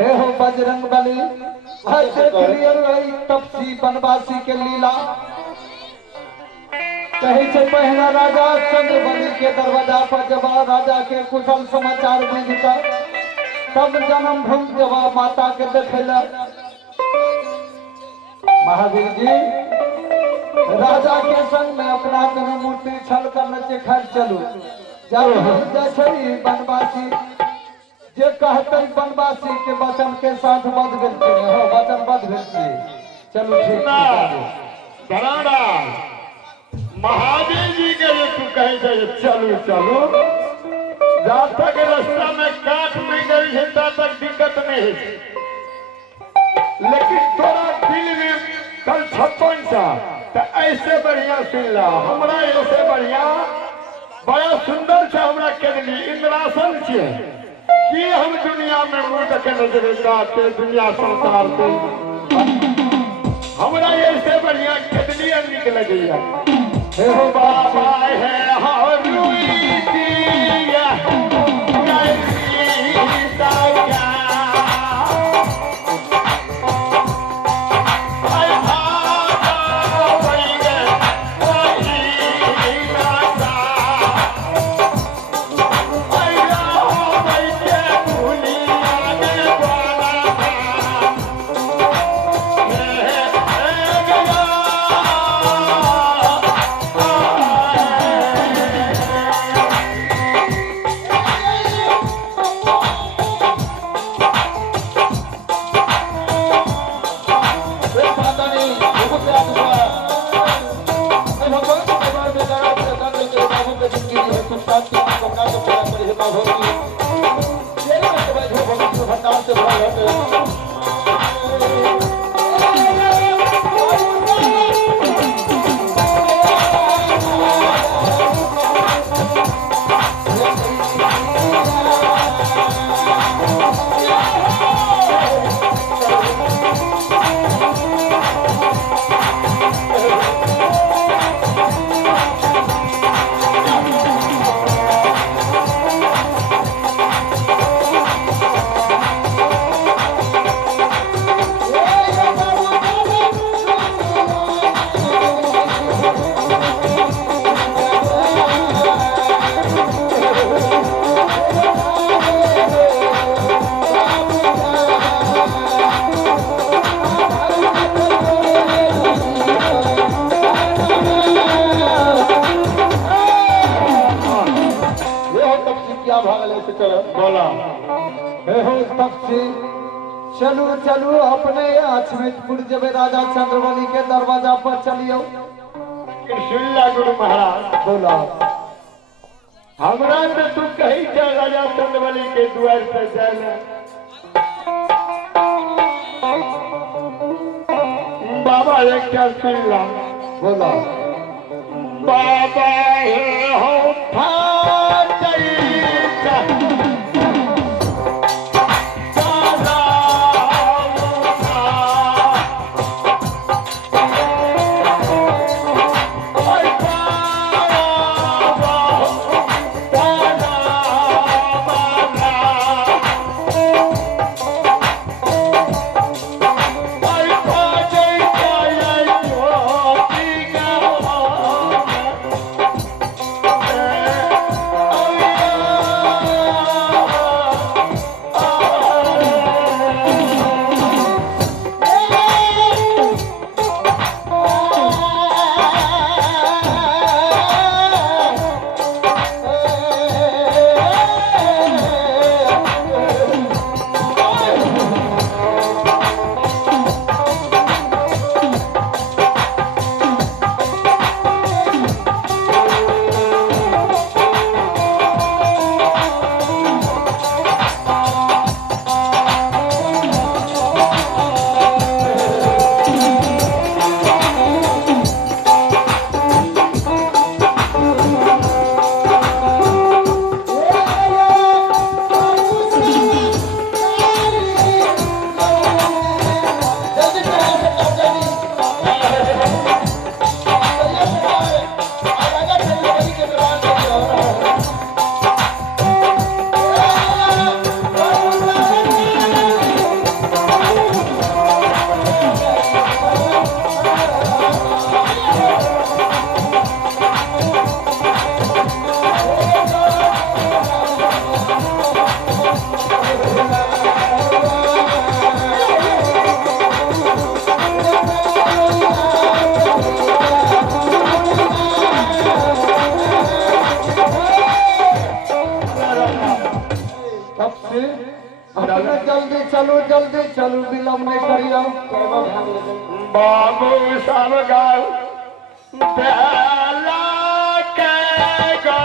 हे हो बजरंग बली तपसी बनवासी के लीला कहीं से पहला राजा चंद्रबली के दरवाजा पर जब राजा के कुशल समाचार मिलता तब जन्म भूमि जब माता के देखेला महावीर जी राजा के संग में अपना मूर्ति छल करने से खैर चलू जब बनवासी जे कहते बनवासी के वचन के साथ बद गए हो वचन बद गए चलो ठीक महावीर जी के लिए तू कहे चलू चलू जब तक रास्ता में काट में गई है तब तक दिक्कत नहीं है, लेकिन थोड़ा दिल में कल 56 सा तो ऐसे बढ़िया सुनला हमरा ऐसे बढ़िया बड़ा सुंदर से हमरा केली इंद्रासन छे कि हम दुनिया में मुंह देखे नजर काटे दुनिया संसार को हमरा ऐसे बढ़िया केली निकल गई हे हो बाबा है चलू चलू अपने अछमितपुर जब राजा चंद्रबली के दरवाजा पर चलियो गुरु महाराज बोला हमरा तो तू कही चल राजा चंद्रबली के द्वार पर जाना बाबा एक क्या सुनला बोला बाबा हो अपने जल्दी चलू विलम्ब नहीं करियो बाबू सब गाल बेला के गो